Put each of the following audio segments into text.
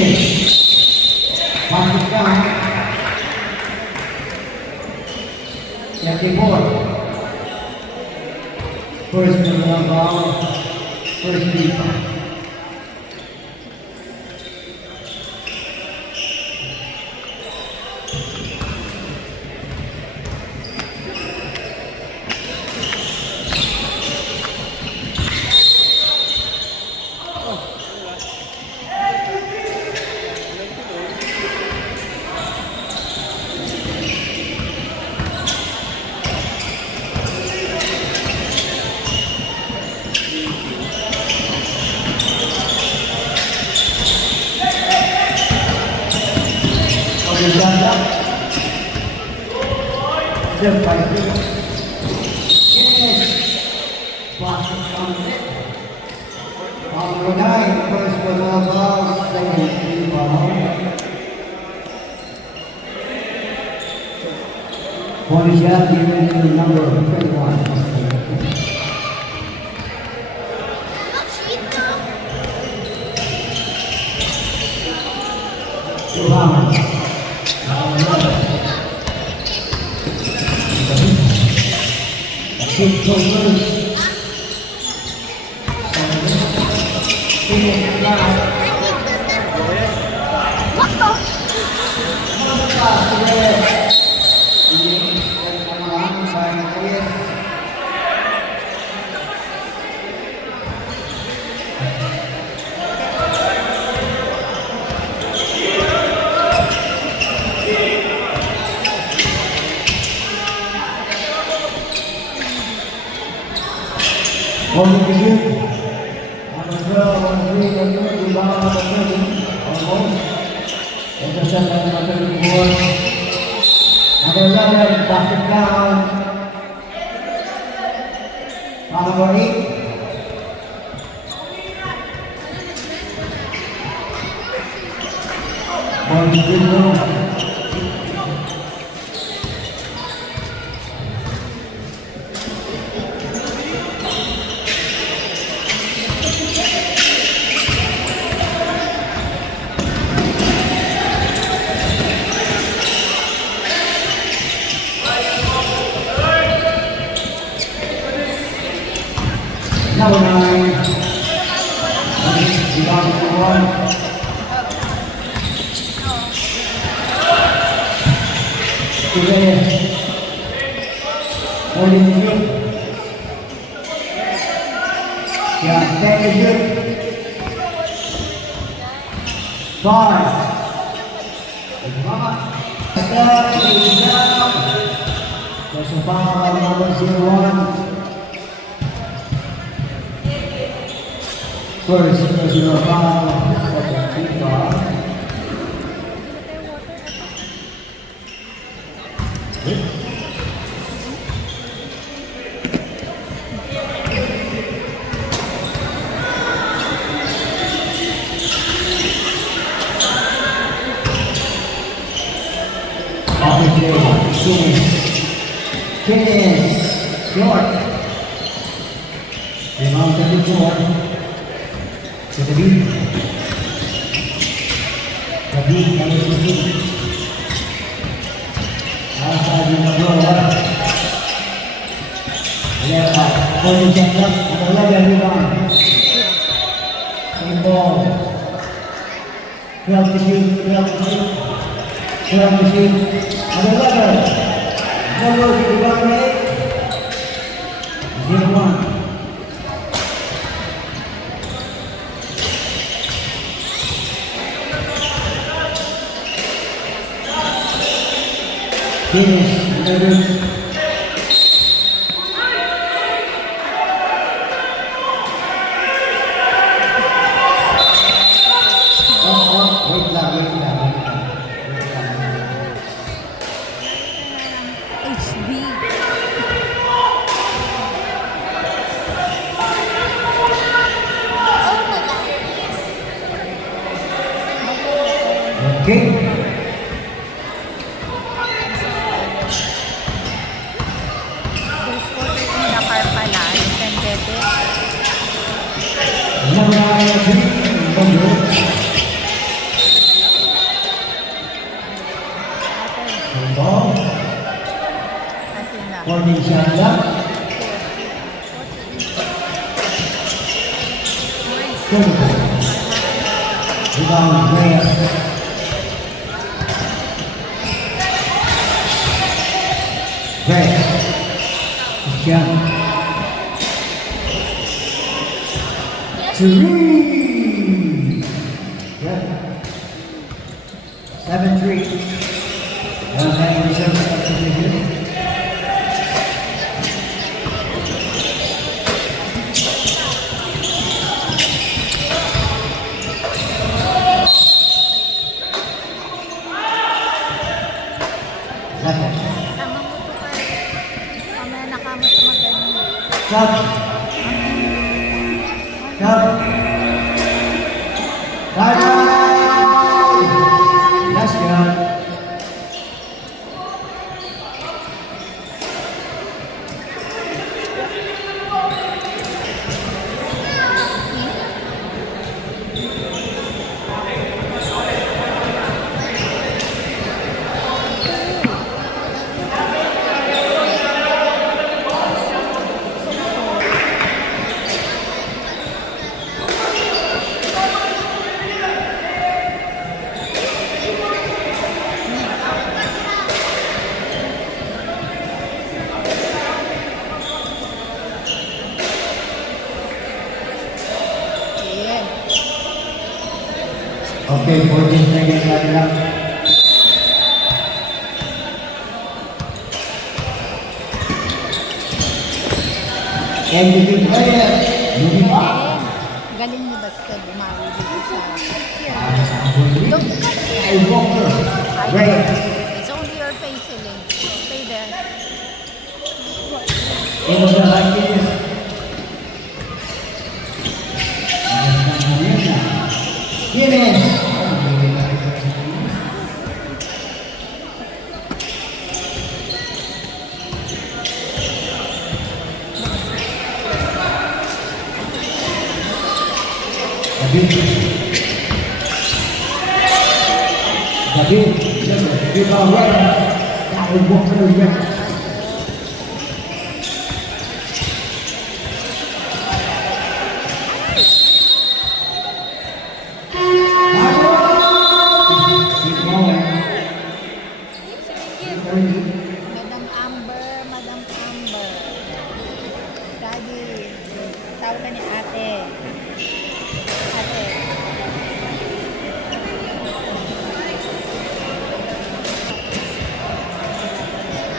Finish. Basket count. 34. First ball. First defense. Step by step. Number 9, first ball, second ball. One shot given to number 21. Keep going loose. One to shoot. Number 12, 1-3, rebound number 30. Almost. Intercept number 34. Number 11, basket down. Number 8. One to shoot. Number 9, rebound number 1. Today, holding the shoot. Yeah, take the shoot. 5. There's a foul on number 01. First, personal foul, second, foul. Finish, short. Rebound 34. To the beat. The beat number 16. Outside in the floor. Left up. Holding check up. And 11 rebound. Same ball. 12 to shoot. 12 to shoot. 12 to shoot. And 11. Number rebound 8. 0-1. Finish, David. Wait lang. HB. Okay. Number 9, 14 shot left. 30. Rebound, Reyes. Reyes. Shot. Three. Good. 7-3. One-time reserve substitution. Second. Sama mo to kay mamaya nakamot sa magaling. Shot. Shot. Timeout. Last shot. Yeah. Okay, 14 seconds left. And the big player, moving up. Galing ni Basta bumawi dito sa A Walker, Reyes. It's only your face, Elaine. Stay there. It was like this. Jimenez. David, rebound right. That was Walker, Reyes. Madam Amber, Madam Amber. Daddy, tawag ka ni ate. Ate.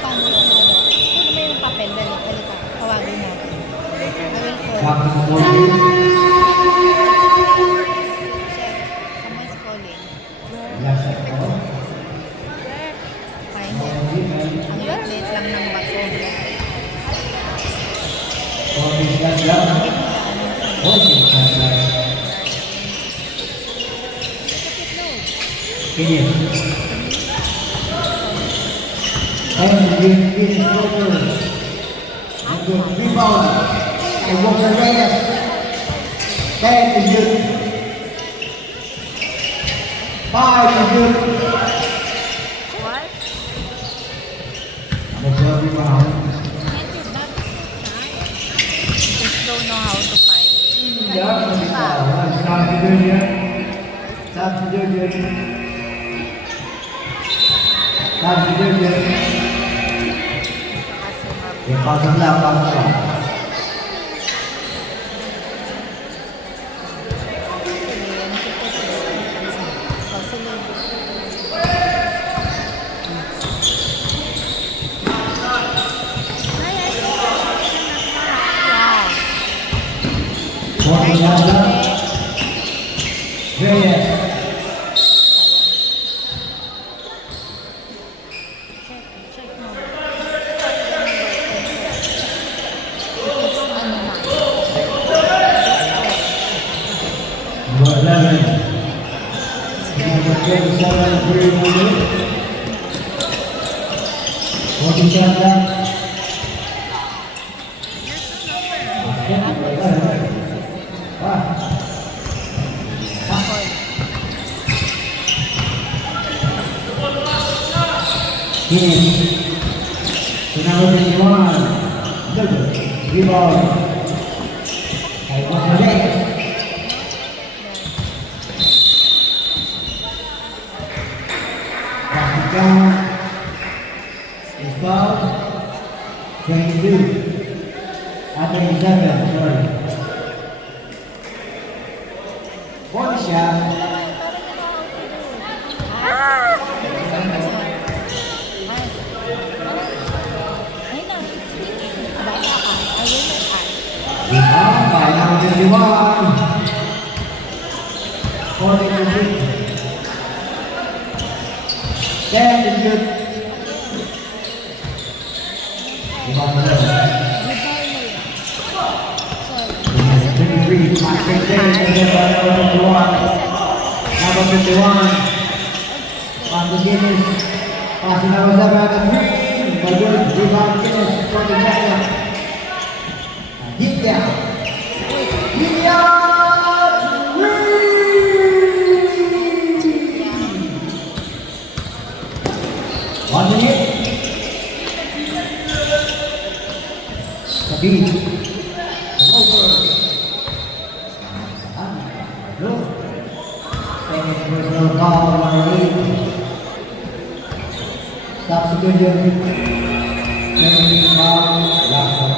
Paano yun? Ano mo yung papel? Dali, halika. Tawagin natin. Gawin ko. Someone's calling. Fine. Ang liit-liit lang ng bato. Rebound. A Walker, Reyes. 10 is good. 5 is good. What? Rebound. Just don't know how to fight. Pasang lang, pasang lang. Reyes. number 21. Good. Rebound. Kay Gonzalez. Basket down. Is foul. 22. 27, sorry. Body shot. Ah! Ayun na, it's me. Bata ka. I will not ask. Rebound by number 31. 42. That is good. Rebound by Goodbye na yun. Sorry. 23. Patrick Davis by number 51. Number 51. Patrick Guinness. Passing number 7 at the 3. By good. Rebound Guinness. 42. Hit down. Hit down. 1 minute. Sabi. Over. Look. Second personal foul number 8. Substitution. 17 foul. Last one.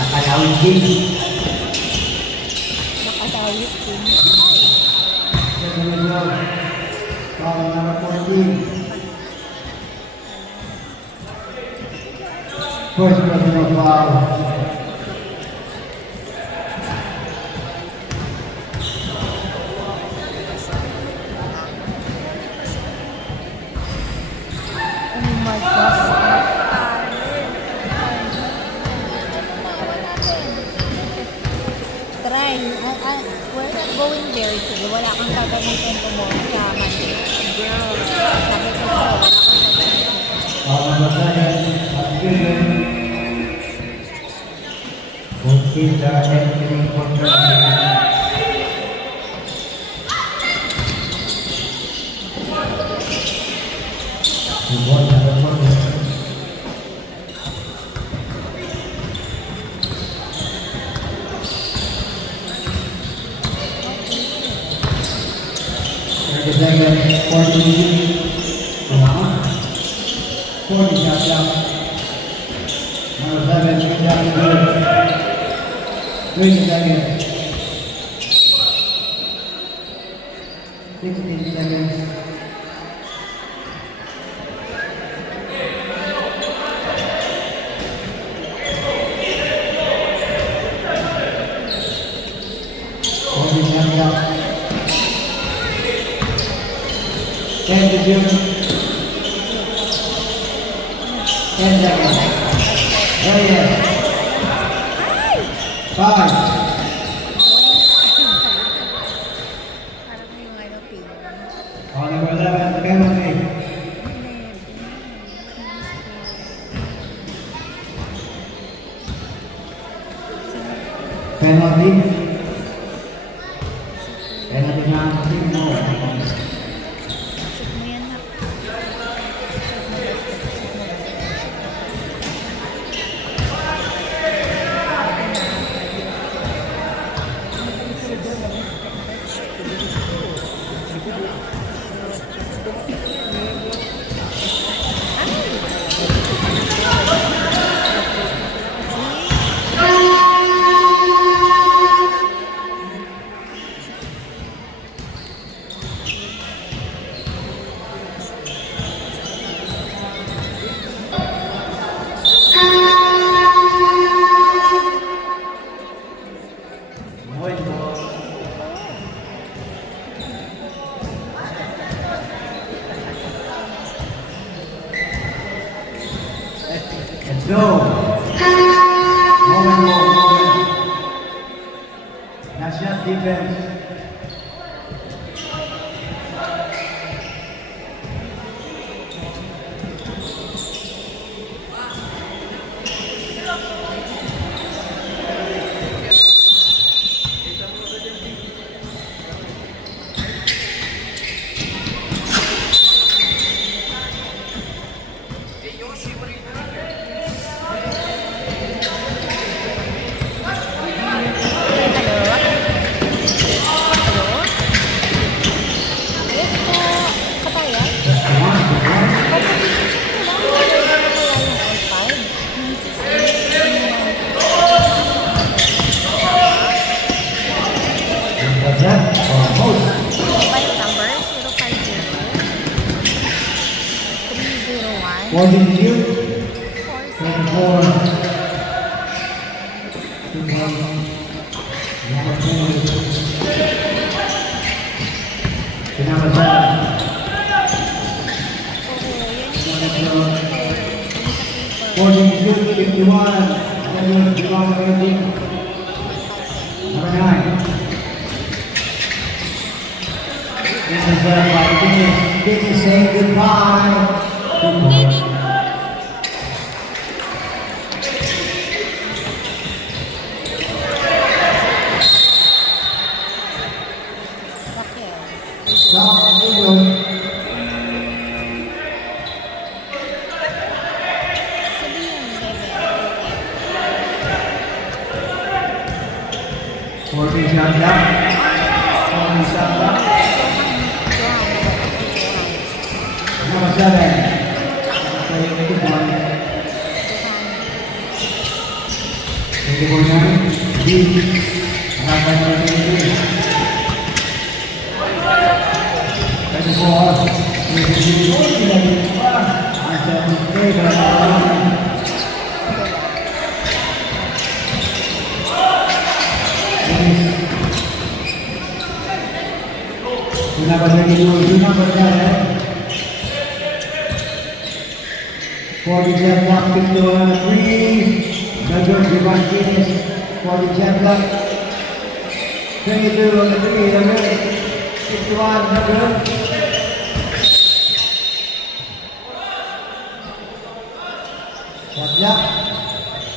Nakalawin din. Nakatawit din. Foul number 14. First personal foul. Oh my gosh. Try. We're not going there. Sige, wala kang gagamitin tomorrow sa Monday. Girl. Sabi ko sa'yo, wala kang gagamitin. Foul number 7. Substitution. Both teams are entering for tournament. One number 1. Second, 40. 40 shots down. Number 7, down the good. 20 seconds. 16 seconds. Ten to shoot. 10 seconds. There you go. 5. Parang may mga pin. On number 11, penalty. Penalty. Penalty na ang team mo. Shoot mo yan ha. Shoot mo basta. Shoot mo basta. Moment. That's just defense. That's that. Host. File number 050-301-47. 42. 24. Number 7. Oo, yan 42, 51. Number 9. This is this is saying goodbye. Okay. Stop the video. Sabihin, 40 shot down. 40 shot down. Number 7. Okay, good one. 24 B. Number 23. 40 jet block, 3. Major Givan Guinness, 40 jet block. 22 on the 3, number 51, number. Shot block.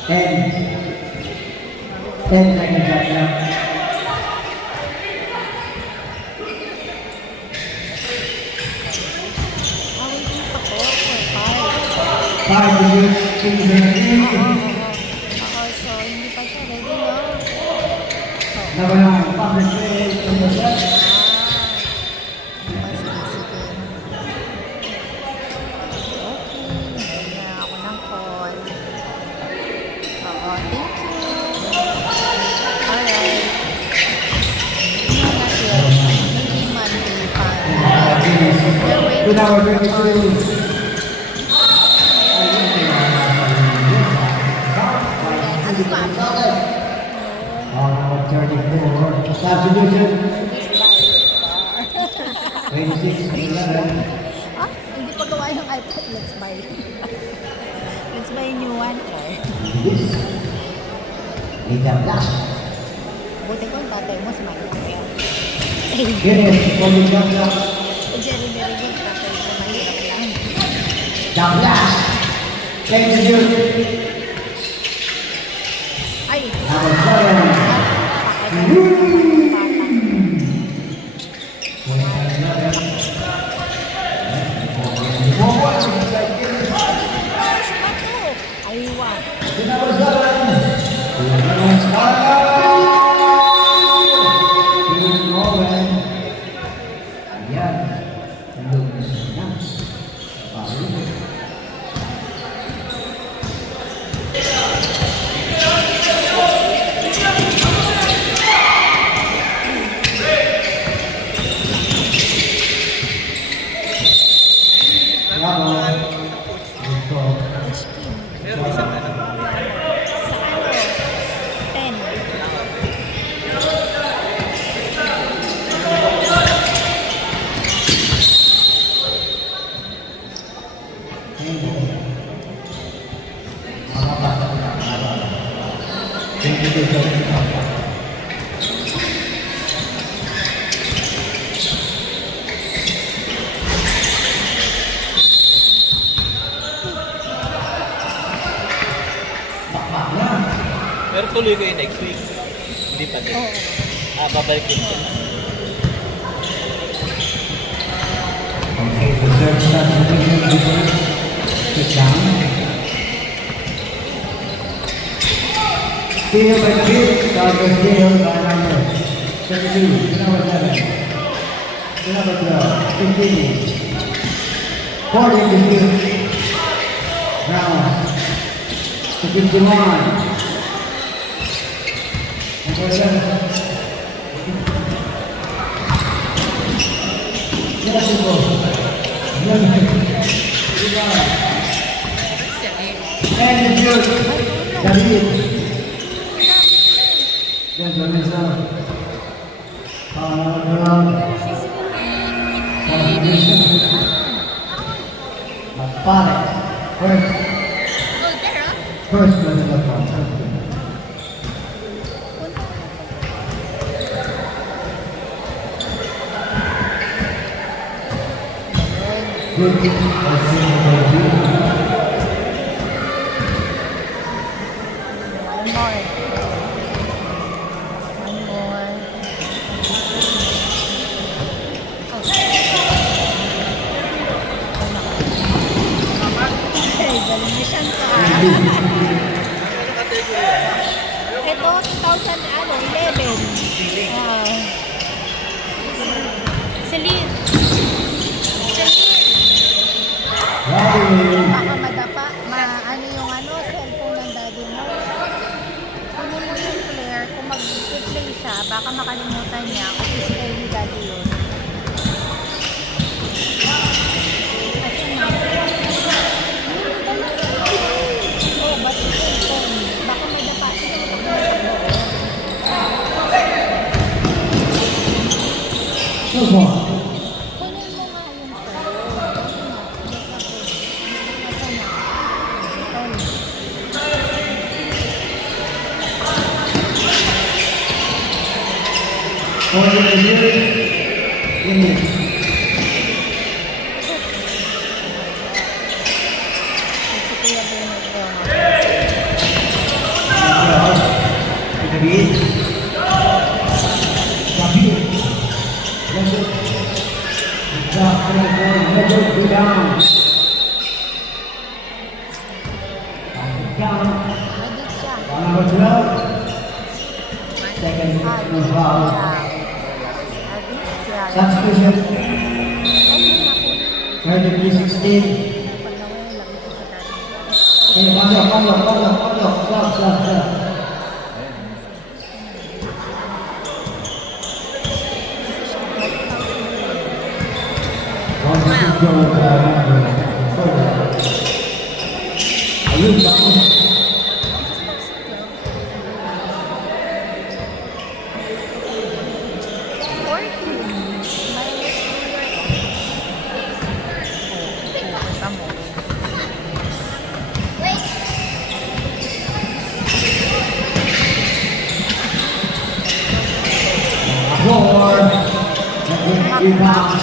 10. 10 second shot block. waiting pa po for 5. 5 minutes, 6 minutes. Oo, so hindi pa siya ready, no? Number 9, public play, number 7. Sige, sige. Okay, na ako ng call. Oo, thank you. Alright. Hindi na siya. Maybe Monday pa. We're waiting Good hour, for the call. 22. Ano ba? Number 34, substitution. 26, 11. Ah, hindi pa gawa yung iPad. Let's buy. Let's buy a new one. This. Liga Black. Buti ko yung tatay mo, smart lang yan. Guinness, 40 shot block. Jerry Merigo, tatay ko, mahirap lang. Douglas. Thank you. Ay! Number 7. Aywan. Number 7. Ayan. Nandun na siya. Paano? Bravo. Ito. Sa ano? 10. Tutuloy kayo next week. Hindi pa din. Oo. Babalik din siya. Okay, the third substitution before sit down. Steal by Kid, Dr. Steal by number 32, number 7, number 12, 15, 40 to Steal. Round to 51. Number 7. Yes, it goes. Yes, it goes. And the shoot. David. Yes, Vanessa. Round. Pare. First one in the front. Good. One more. One more. Ay, galingisyan ka. Ito, 2011. Celine. Baka madapa, ano yung cellphone ng daddy mo. Kunin mo yung Claire, kung mag-play siya, baka makalimutan niya kung stay ni daddy yun. Kasi na. Oh, ba't yung cellphone? Baka madapa siya. Move on. Kunin mo nga yung cellphone. For the Missouri Indians. Kasi kuya Bernard ko. David. David. Let it go down. Down. Edit siya. Number 12. Second foul. Substitution. 33-16. Okay, pasok. Stop. Ayun, bakit? Lord, rebound,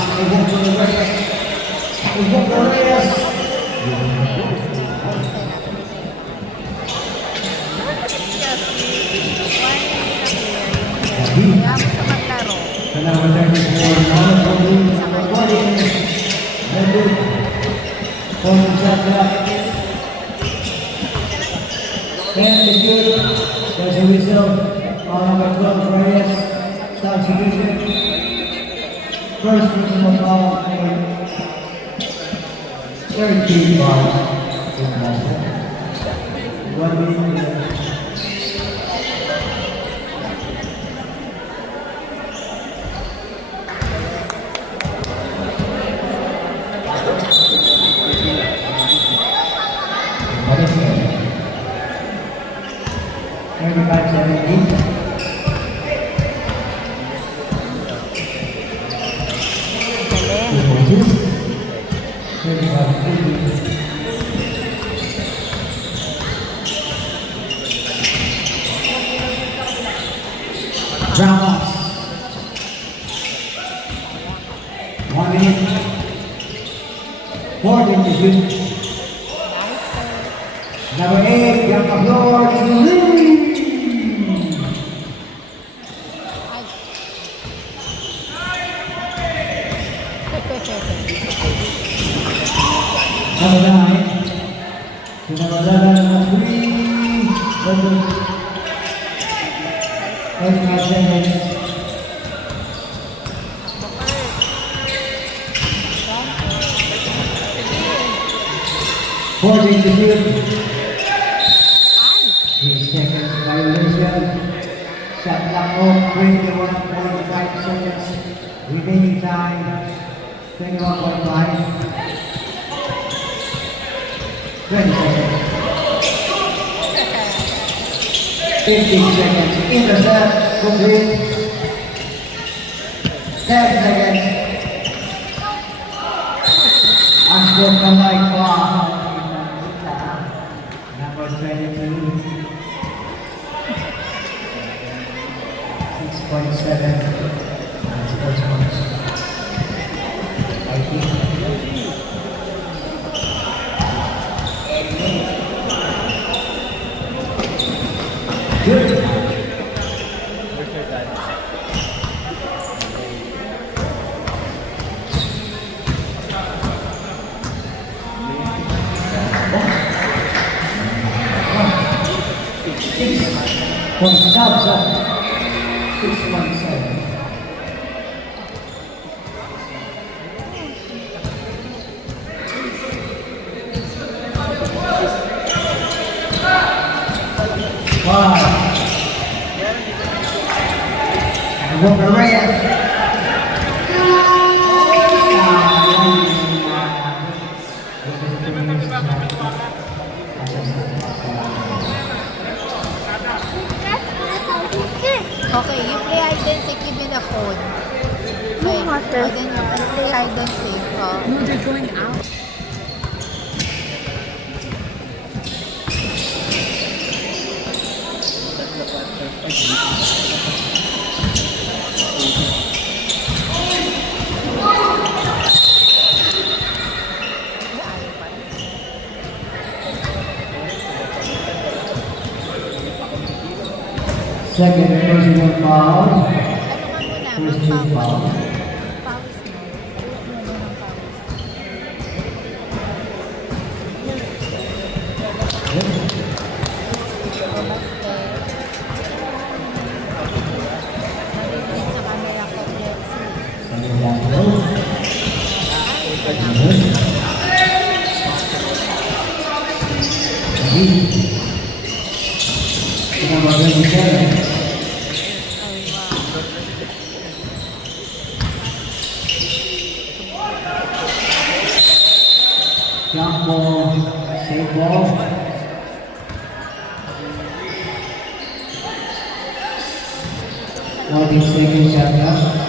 Kaya mo sa maglaro. And the good, there's a whistle on number 12, Reyes, substitution. First personal foul, 13 balls. 1 minute. Ramos. 1 minute. 4 to shoot. Number 8, Bianca Flor to lead. Pepe. Number 9. Number 11, 85 seconds. Fourteen to shoot. Ay! 3 seconds violation. Shot clock off. 21.5 seconds. Remaining time. 21.5. 20 seconds. 15 seconds. Intercept. Complete. 10 seconds. Unspoken like wow. Number 22. 6.7. Sports points. I think. Good. Where's your dad? Point job, sir. 6.7. Five. Walker Reyes. Okay, you play hide and seek, give me the phone. Okay, then you can play hide and seek. Oh. No, they're going out. Second personal foul. Ano ka muna? First team foul. Pawis mo. Ayok mo na ng pawis. Narinig sa camera ko, Lexi. Number 27. Ay, wow. Jump ball, save ball. Loading second shot clock.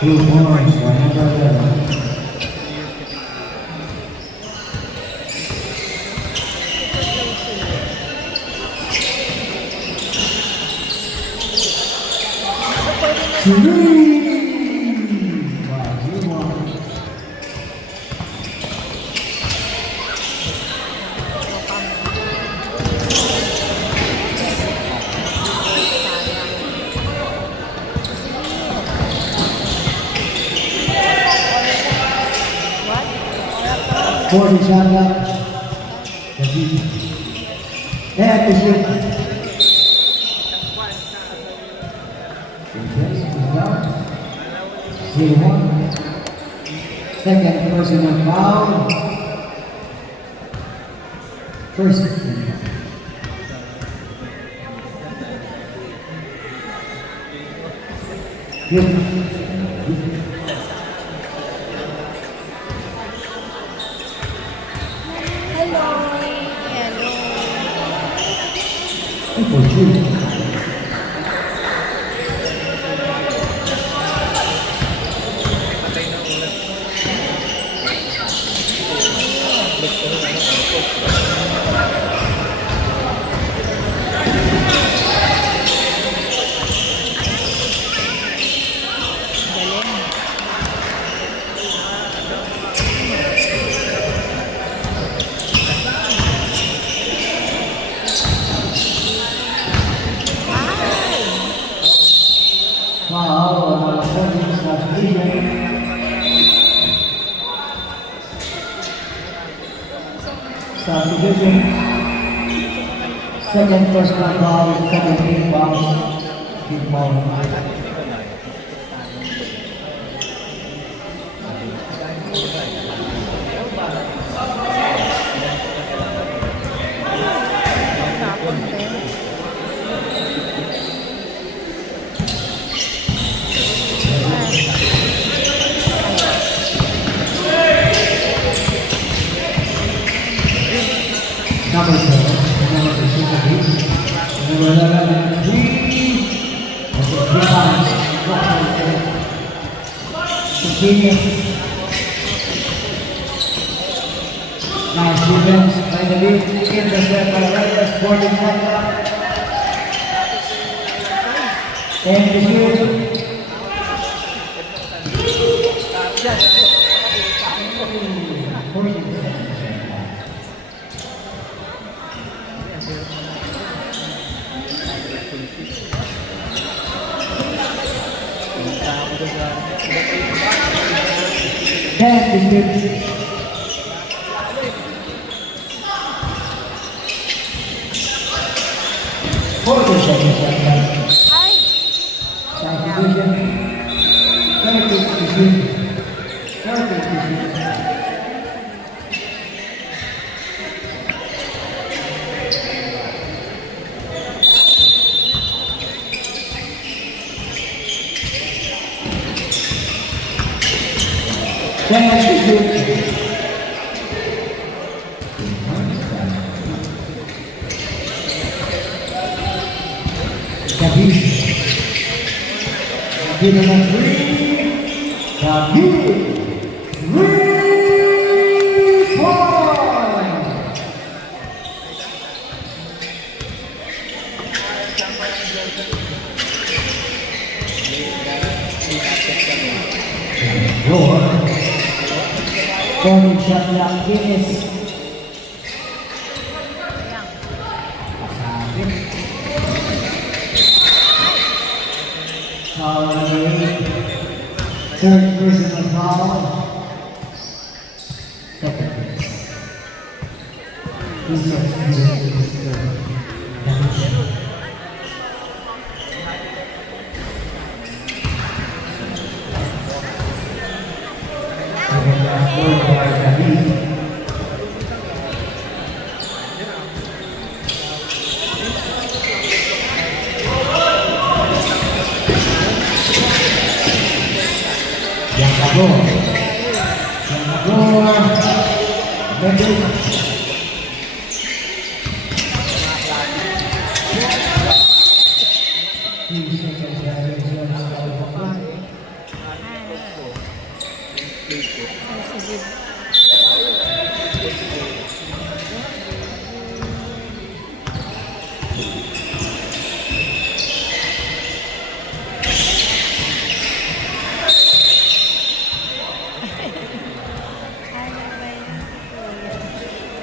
Two points for number 11. So, pwede na What? 40 shot clock. And to shoot. Zero. Second personal foul. First. Good. Hello. Hello. For two. Galing. Foul, second substitution. Substitution. Second personal foul, second team foul. Team foul. Tapon din. Number 7, number 6, number 11, 3. Okay, 3 times. Continue. Nice defense by the lead. Intercept by Raiders, Sporting Club. And the shoot. And the shoot. Forty seconds left. Ay! Substitution. 30 to shoot. 30 to shoot. Ten to shoot. David. David number 3. David. 3 points. Roar. Tony shot clock finish. Pasabit. Foul number 8. Third personal foul. Second. Yang kedua, David.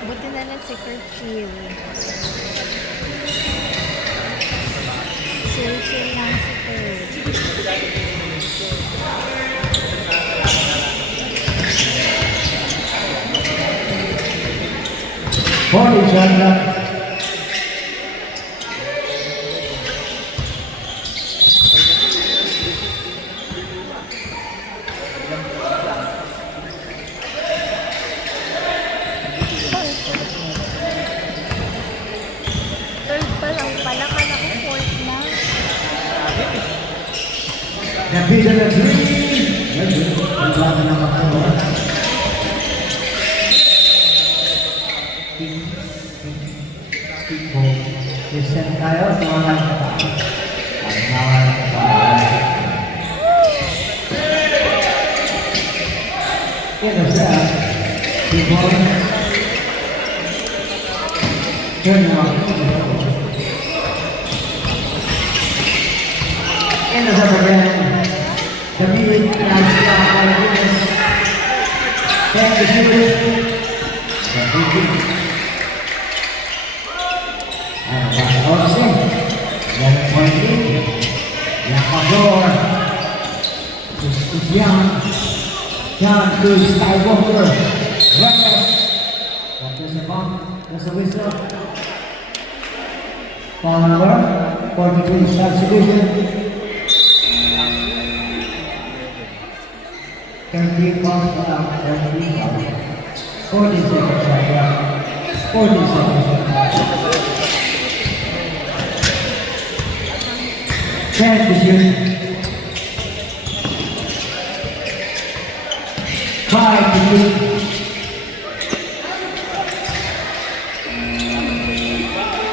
Buti na lang si Kurt chill. Chill lang si Kurt. Body shot clock. Third pa lang pala, kala ko fourth na. David number 3. Ang laban ng mga Listen tayo, tumalan ka pa. Tumalan ka pa. Yan o siya. People. Turn on. Yan o siya pa rin. David, Nasya, Alvarez. Thank you, David. Yang kedua, is Young. Young to Skywalker. Reyes. What does the bump? There's a whistle. Foul number 43, substitution. 13 points for out, 13 points. 14 seconds shot clock. 14 seconds. Chance to shoot. 5 to shoot.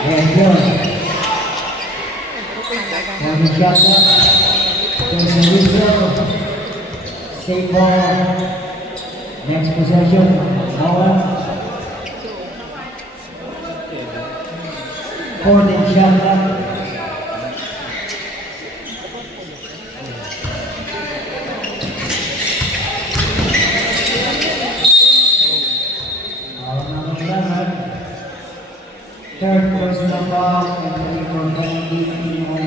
And one. One shot clock. There's a whistle. State ball. Next possession. Noah. 14 shot clock. Third personal foul and we will penalty team on.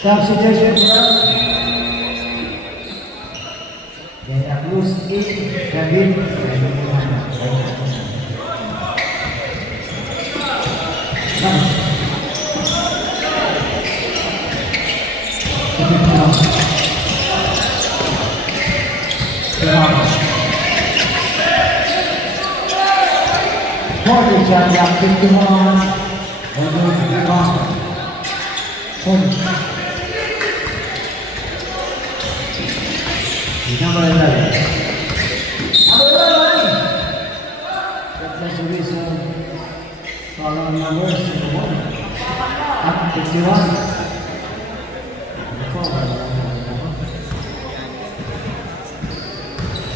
Substitution for Dana Cruz in David. Forty shot clock, 51. Number 11. Number 11. That's the reason. Follow numbers. Up 51.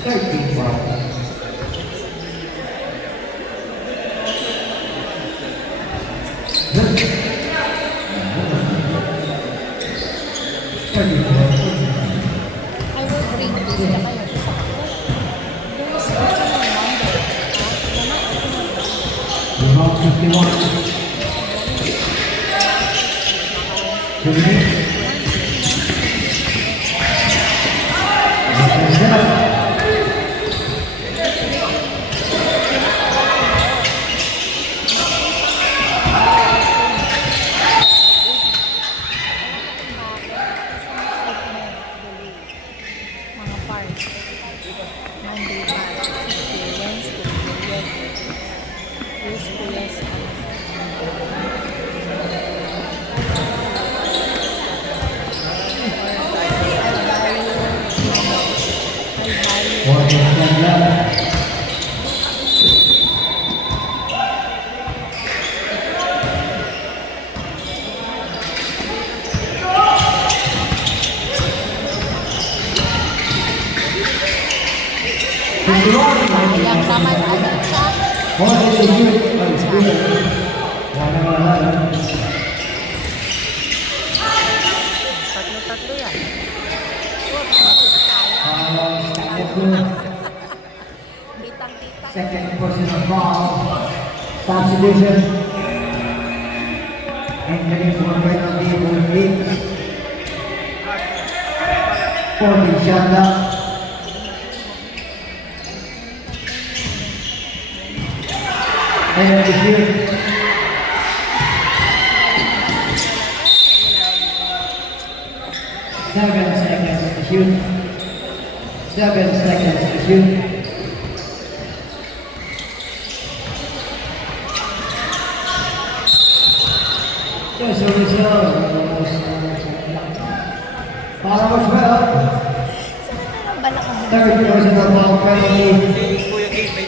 13 points. I will bring this na kayo sa About 51. 2 minutes. mga parts. Monday, Tuesday, Wednesday, Tuesday, yang sama ada siya. Tatlo-tatlo yan. Bitang-bitang. Second personal foul. Substitution. Entering for penalty for Hicks. 14 shot clock. And the shoot. 7 seconds to shoot. 7 seconds to shoot. There's a result. Follow as well. Saan na lang balak ang Third personal foul penalty. Si Kuya Gabe may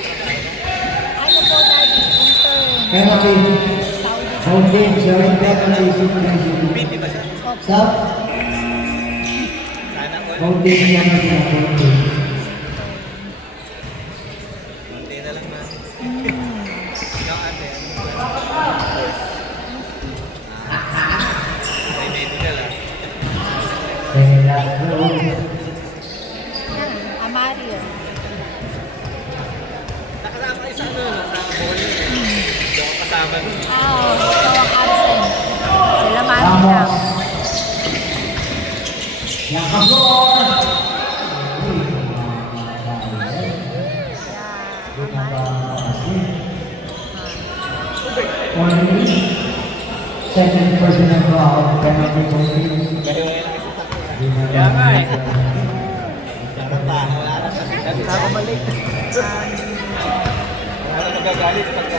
Penalty. Saudi. Holding, showing penalty situation. Piti ba siya? Stop. Sana all. Holding penalty na holding. Konti na lang natin. Hmm. Ikaw ate, ano ba? May medical ah. Penalty. Yan, Amario. Nakasama kayo sa ano, no? Sa ball yun. Hindi ako kasama nun. Ah, ikaw ang absent. Sila Manny Ramos. lang. Nakasor. Yeah, Amario. Only second personal foul, penalty holding. Kaya nga eh. Sarap pa. Wala na kasi. Dati na ako mali. Wala na magagalit pagka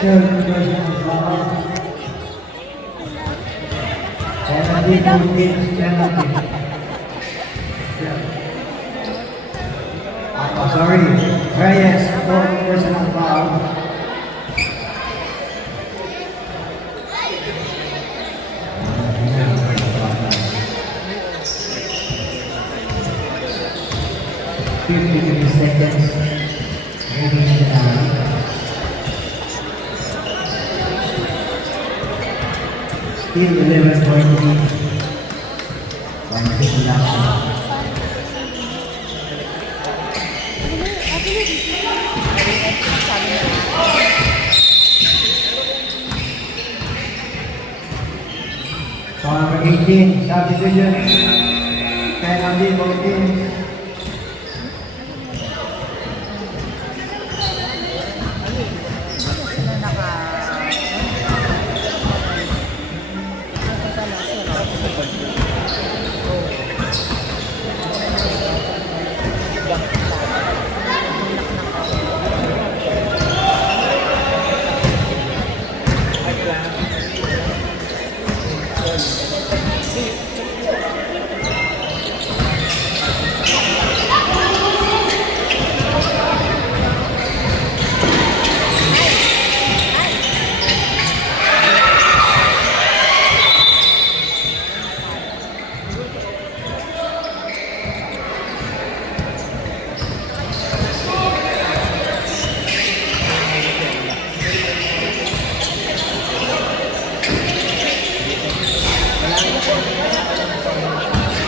Third personal foul. Penalty holding, penalty. Sorry. Reyes, fourth personal foul. Seconds. Moving to the line. Still 11 points. One single action. Sabi niya. Foul number 18, subdivision. Penalty holding. Sila naka... Ito pala, sila.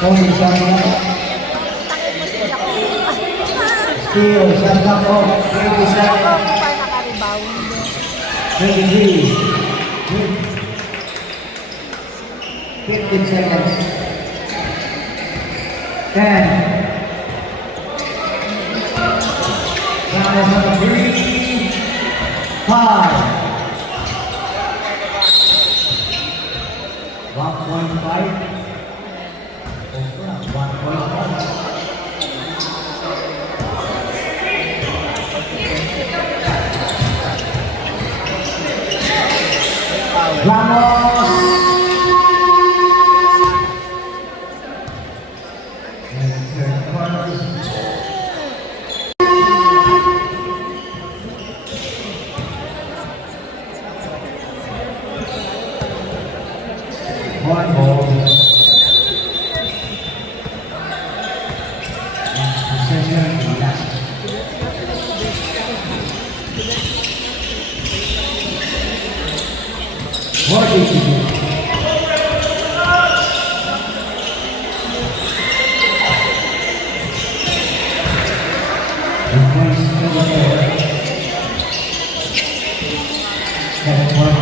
Holding shot clock. Takip mo si Jaco. Steal, shot clock off. 20 Jaco seconds. pa naka-rebound. 23. 15 seconds. 10. Ramos number 3. 5. 1.5. 1.5. Ramos. And third quarter. One ball. Possession last. What is it? The points to the floor. Second one,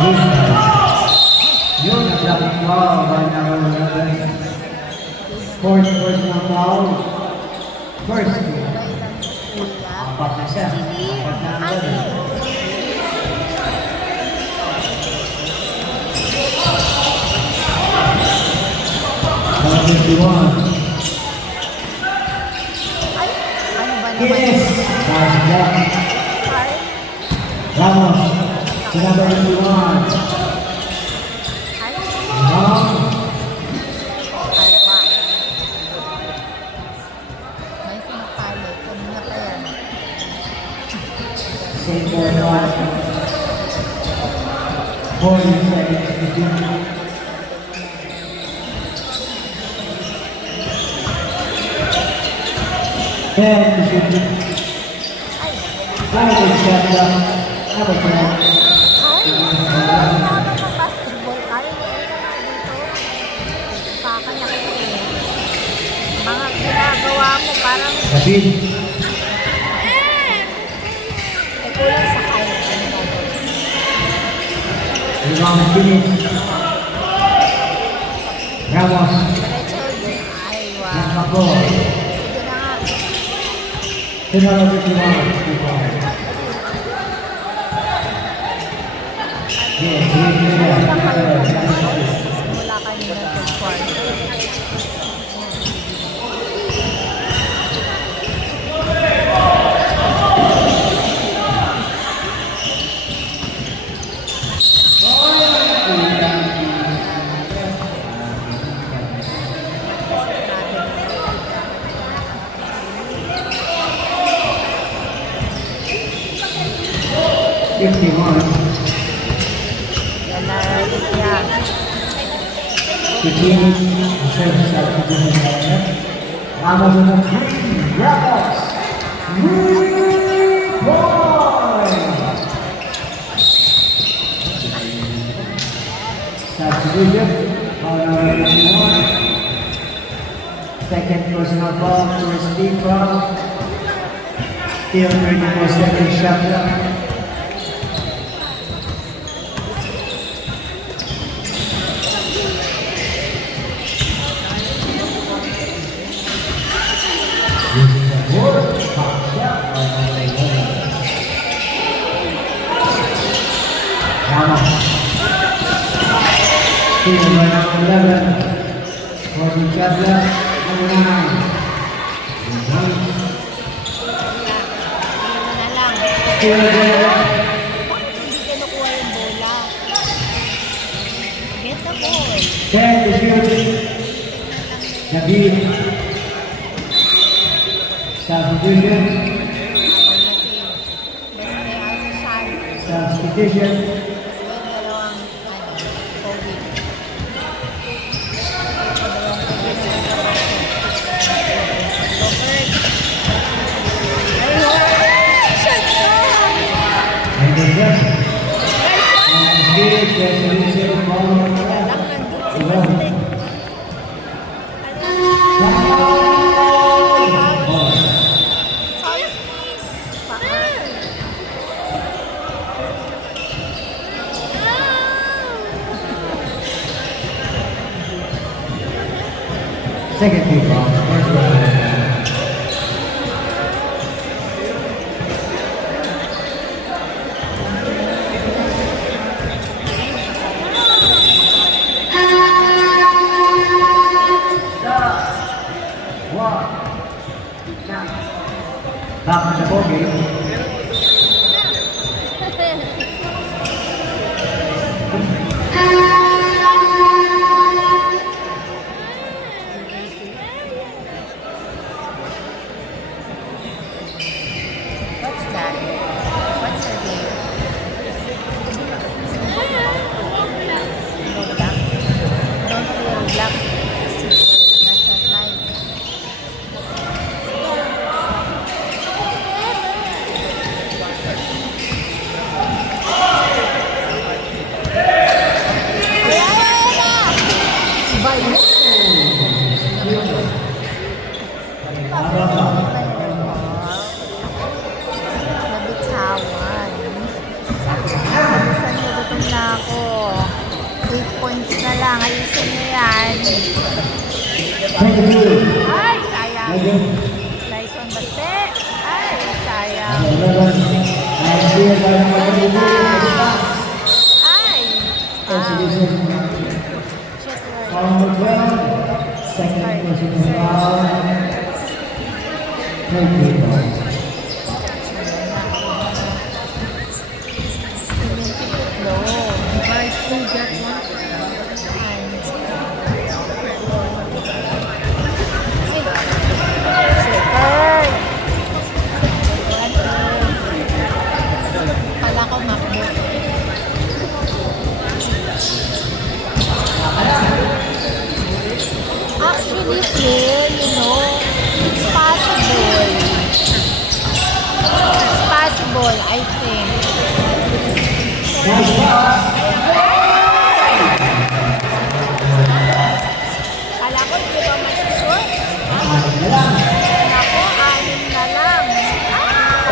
yun, nag-dropping foul by number 11. Fourth personal foul. First team. Apat na siya. Apat na ang gano'n. Number 51. Ay, ano ba naman? Yes! Nice block. Card? Ramos, to number 21. Ay, Ram, alwa. May sinakali. Kanina pa yan. same for one. 40 seconds to do. Then, to shoot. Ay, Final shot clock. Number 10. ay, naman ng basketball. Ay, naman dito. Pakanyak ko eh. Mga ginagawa mo parang David, may kulang sa kaya. Ano gagawin? rebound finish. Ramos, Diretso din. Ay, wow. nakapol. Sige na nga. To number 51. Yes, Meron lang kayo yes, pag simula kanina third quarter. Lalaki siya. Ramos on the three, Ramos, 3 points. Substitution, foul number 21. Second personal foul for Steve Brown. Still 34 seconds shot clock. Using the board, top shot by number 11. Ramos. Still by number 11. For the shot clock, number 9. Ano na lang. Still there. Bakit hindi kinukuha yung bola? Get the ball. 10 to shoot. David. Substitution. Beste as a shot. Substitution. Kasi yung dalawang, COVID. Dalawang COVID na Robert. Ay, shot ka! And the rest. And David, resolution, ball number Lang nandun si 11. Beste. Second team foul. First one. Back to the ball game. What's that? What's her name? No black. Don't feel black. That's not nice. Iba yun. Nabitawan. Alisan niyo, gutom na ako. 8 points na lang. Alisan niyo yan. 22. Ay, sayang. Again. Lyson Baste. Ay, sayang. 11. And here by number 22. Ay. Resolution. Shit, right. Foul number 12. Second personal foul. Third team foul.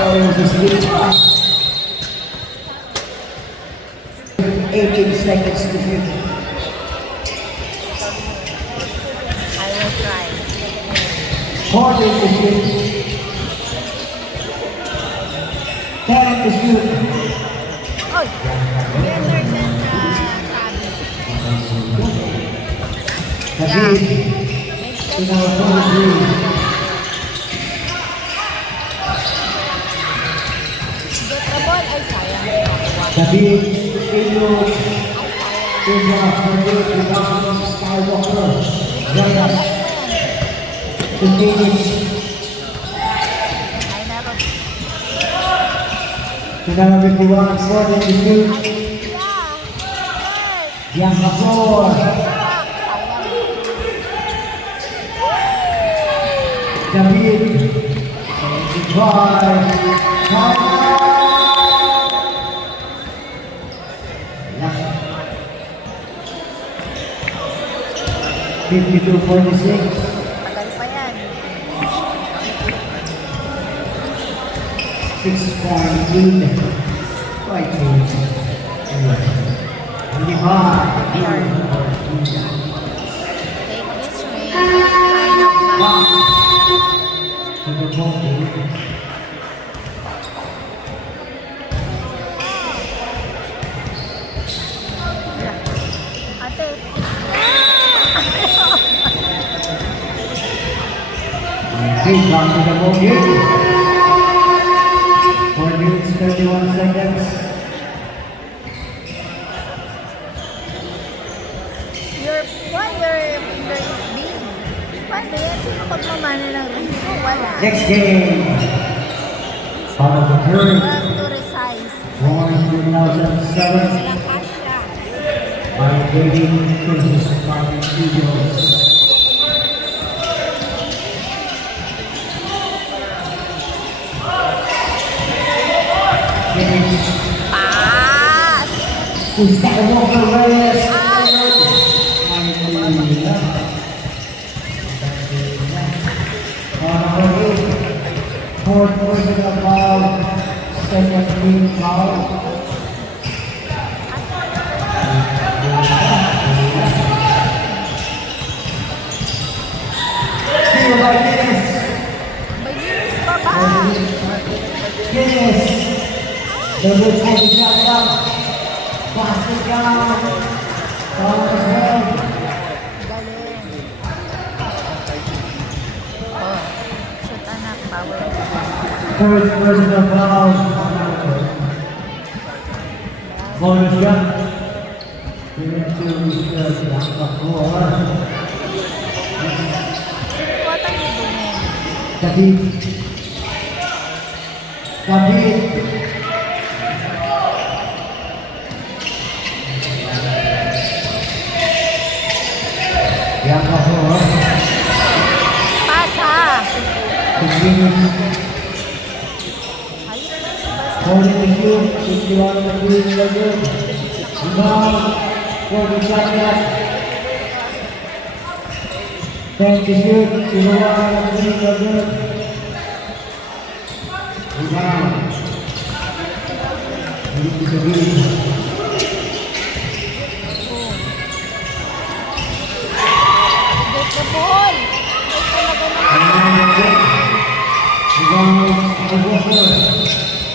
Orange is leading. 18 seconds to shoot. I will try. 40 to shoot. 10 to shoot. Oy! Better than sabi. David, in our 43. Get the ball. Ay, sayang. David, Pedro, Ay, sayang. Pedro, David, Rebound, Skywalker, Ryan, to Phoenix, I never... to number 51, 40 to shoot. Yeah. Bianca Flor, David, 75, 52-46. Tagal pa yan. 6-point lead. Right lead. Lima. Take this way. Sign up na. To the ball. Ate. Big back to the ball here. 4 minutes, 31 seconds. Why your finger is big? Paano yan? Sino pagmamana ng rito? Wala. Next game. Out of the You third. have to resize. Born in 2007 Wala kasya. by David versus Martin Studios. Finish. Pass! To Skywalker Reyes. Fourth personal foul, second team foul. Steal by Guinness. May years pa ba? Guinness. The good head shot down. Basket down. Foul as well. Galing. Oh, shoot anak, power. Third personal foul. Bonus shot. Given to Mr. Bianca Flor. Sinipotan ni Bungen. David. David. Bianca Flor. Pass ha! Continues. Ayun na si Basta. 40 to shoot. 51 to shoot. Good. Rebound. 40 shot clock. 10 to shoot. 01 to shoot. Good. Rebound. Hindi to David. Get the ball! Ay, talaga naman.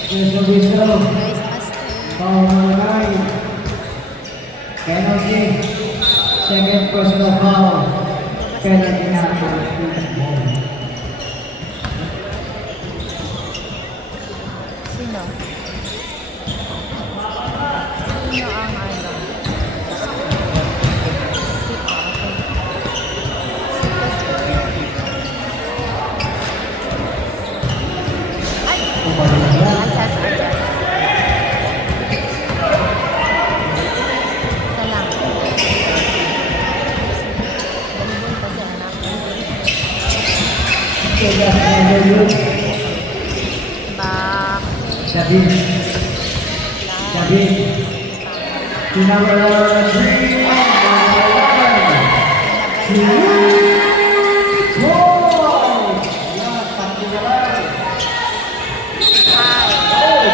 There's a whistle. Guys, Astrid. Foul number 9. Penalty. Second personal foul. Penalty number 2. Sino? Sino ang ano? Si Ate. Si Pastor. Ay! Adjust, adjust. Isa lang. Volleyball kasi anak. Back. David. David. To number 3. Goal! Yan, tatlo na lang.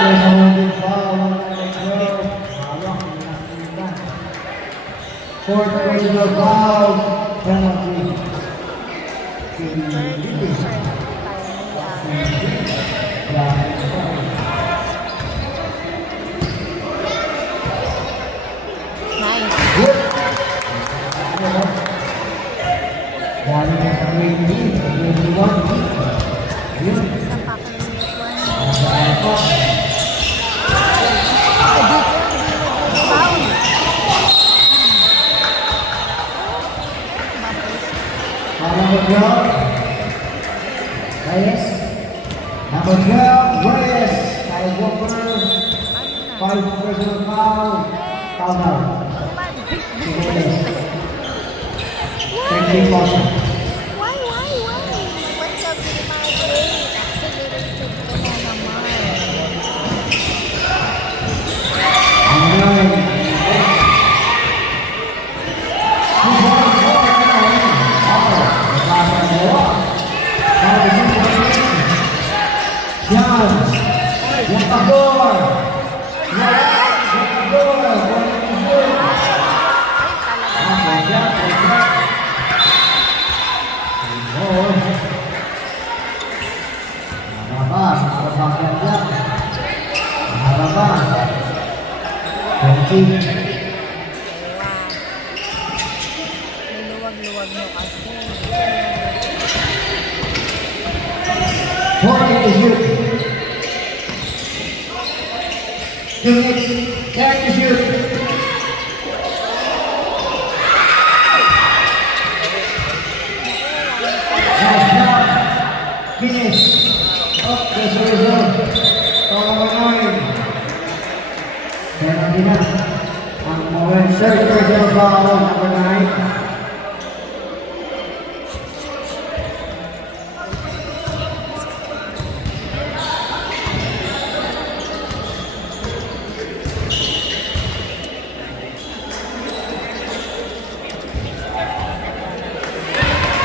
there's a holding foul on number 12. Hawak, nakita. Fourth personal foul, penalty. Nice. Good. Dami na sa 20, 21. Yun. Isang pakiulit one. Ako. Foul. Number 12, Reyes. Number 12, Reyes. Kyle Walker. 5 personal foul. Foul out. Simones. 13 motion. Why? Ba't ka bumabalik? Accelerated ka na naman. Ang 9. Yan. Yung pagor. Yung pagor. Niluwag-luwag mo kasi. Finish. Oh, there's a result. Number 9. Penalty na. Ang moment. Third personal foul, number 9.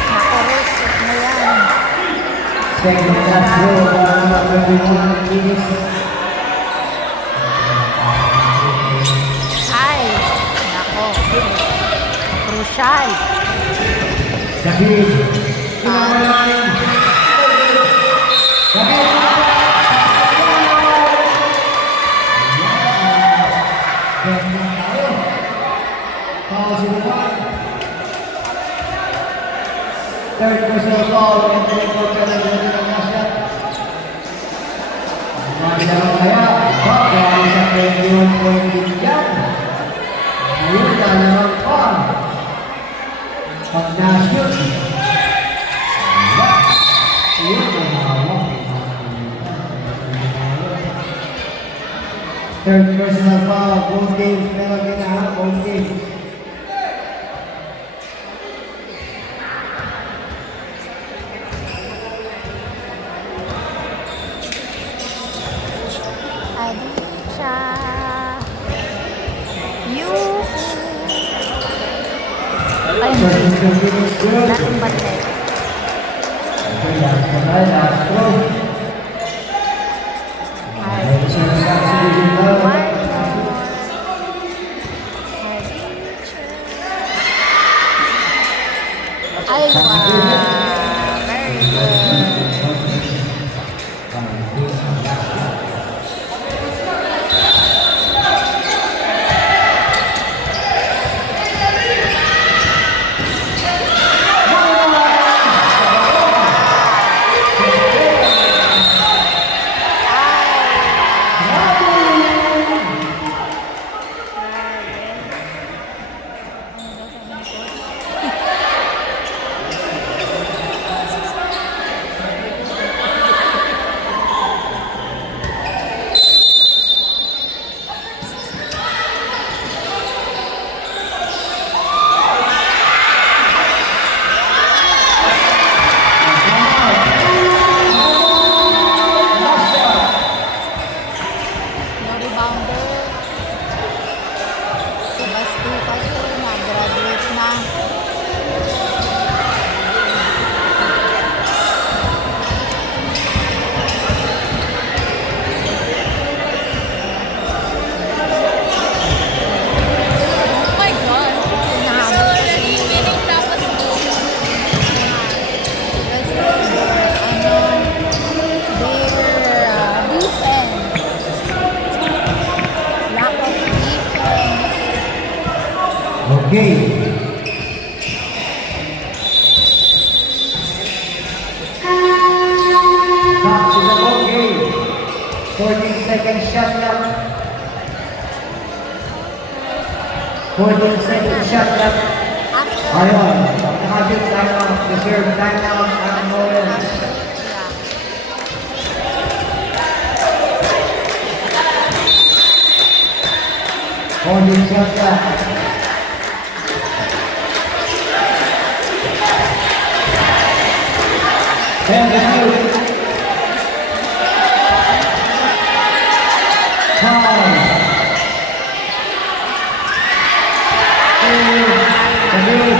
Nakorosip mo yan. Second last row, number 21. Finish. Ay, nako. Crucial. David. Number 9. David. Foul si Juan. Third personal foul, entering for penalty ng Nashat. Magdala kaya, dahil sa 21 point din yan. Ayun na naman pa. Pag na-shoot. Ayun na hawak. Third personal foul, both games penalty na ha, both games. Adisha. You. Ay, dating batlet. Last throw. Ay, wow. Very good. Okay. Back to the ball game. 14 seconds shot clock. 14 seconds shot clock. After, Ayun, nakabit timeout. Reserve timeout ang Noel. yeah. 14 shot clock. Then the shoot. Five. The lead.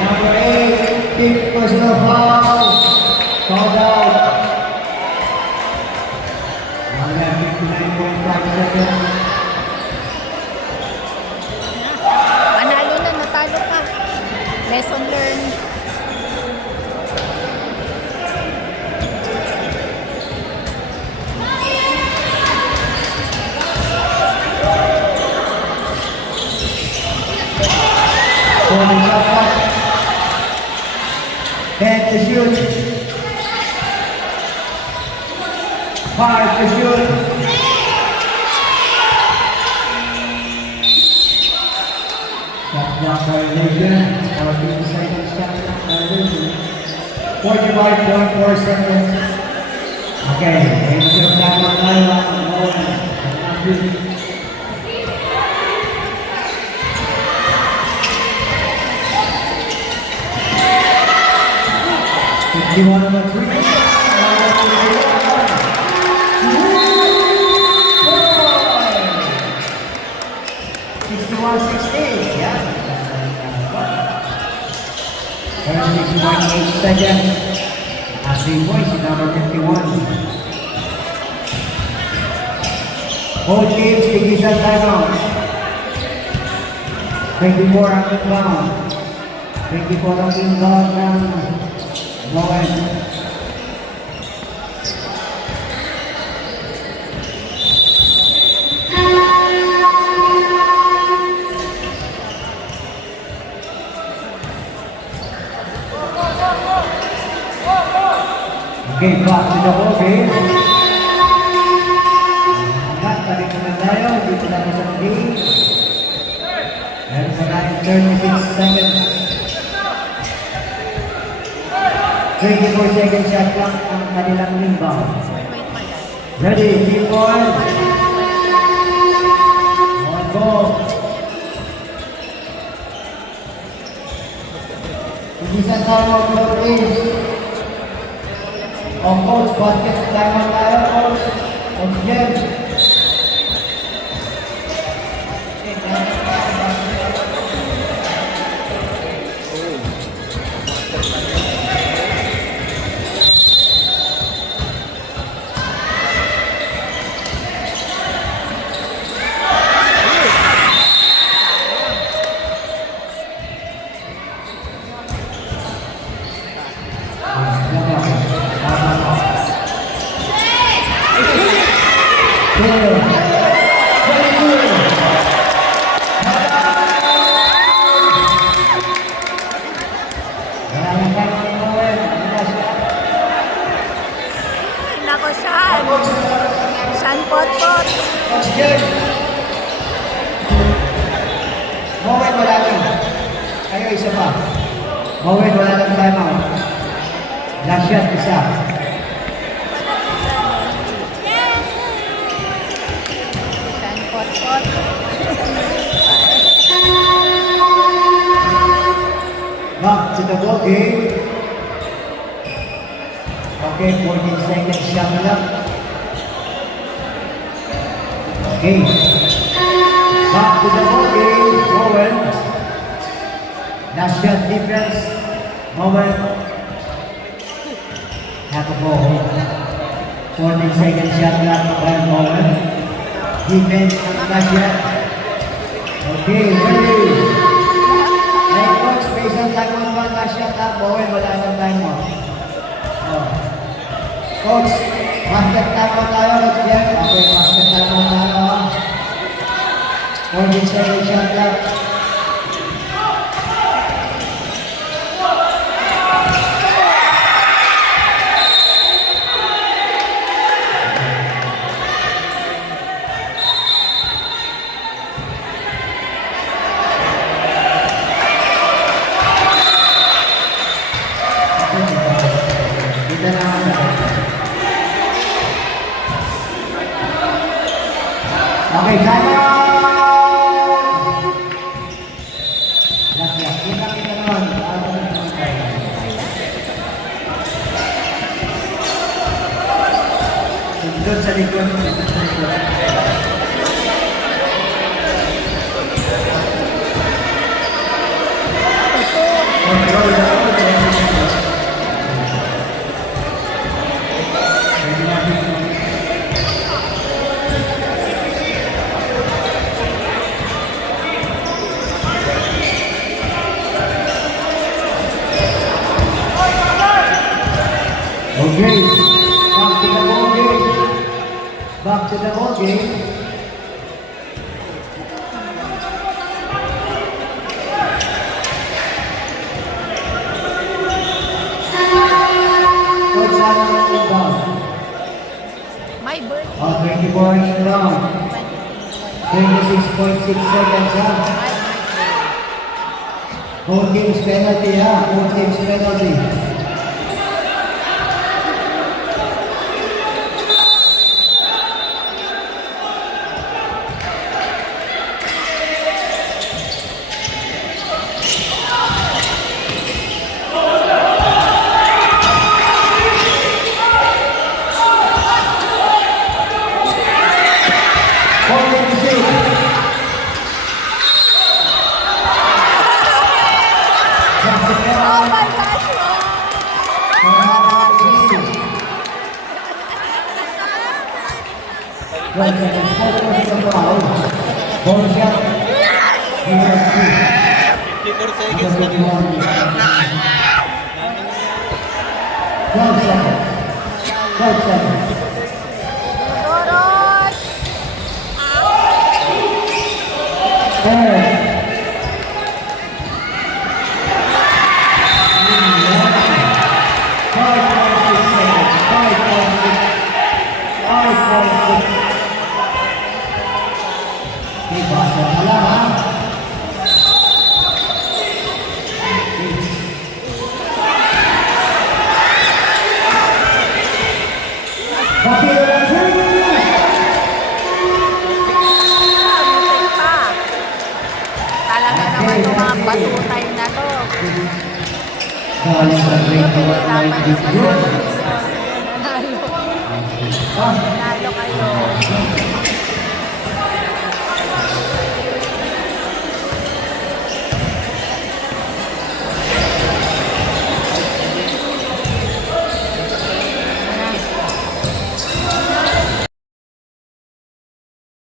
Number 8, big personal foul. Called out. 59.5 seconds. Panalo na, natalo ka. Lesson learned. Forty shot clock. 10 to shoot. 5 to shoot. Shot clock violation. 14 seconds shot clock violation. 45.4 seconds. Okay, extra time on tayo. 51 on the three. 61-16. Yeah. 36.8 seconds. Ashley Boyce, number 51. Both teams tigisa timeout. 24 ang inbound. 24 ang inbound ng Bowen. Okay, back to the ball game. Angkat, balik naman tayo. Dito na sa game. Meron sa 36 seconds. 24 seconds shot clock ang kanilang inbound. Wait pa yan. Ready, team ball. One ball. Isa timeout for the teams. O coach, basket timeout tayo, coach. Coach James. Nako, Sean. Sean Potpot. Coach James. Moment, wala lang. Kayo isa pa. Moment, wala lang timeout. Last shot, isa. Sean Potpot. Back to the ball game. Okay, 14 seconds shot clock. Okay. Back to the ball game. Bowen. Last shot difference. Bowen. Half a ball. 14 seconds shot clock by Bowen. Defense ang last shot. Okay, ready. Like coach, based on time on one last shot attack, Bowen, wala nang time mo. Oh. Coach, basket time mo tayo, Coach Jeff. Okay, basket time mo tayo. 47 shot clock. Kita na ako. Okay, kaya! Lak-lak. Kita naman. Sundot sa likod. Control na ako. Okay, back to the ball game. Back to the ball game. Coach, ano ang inbound? My birthday. 24 in round. 26.6 seconds ha. My birthday. Both games penalty ha. Both games penalty. Oh my gosh! Doros! Mutik pa. Talaga naman yung mga batutay na to. Hindi nyo pinirapan yung kasi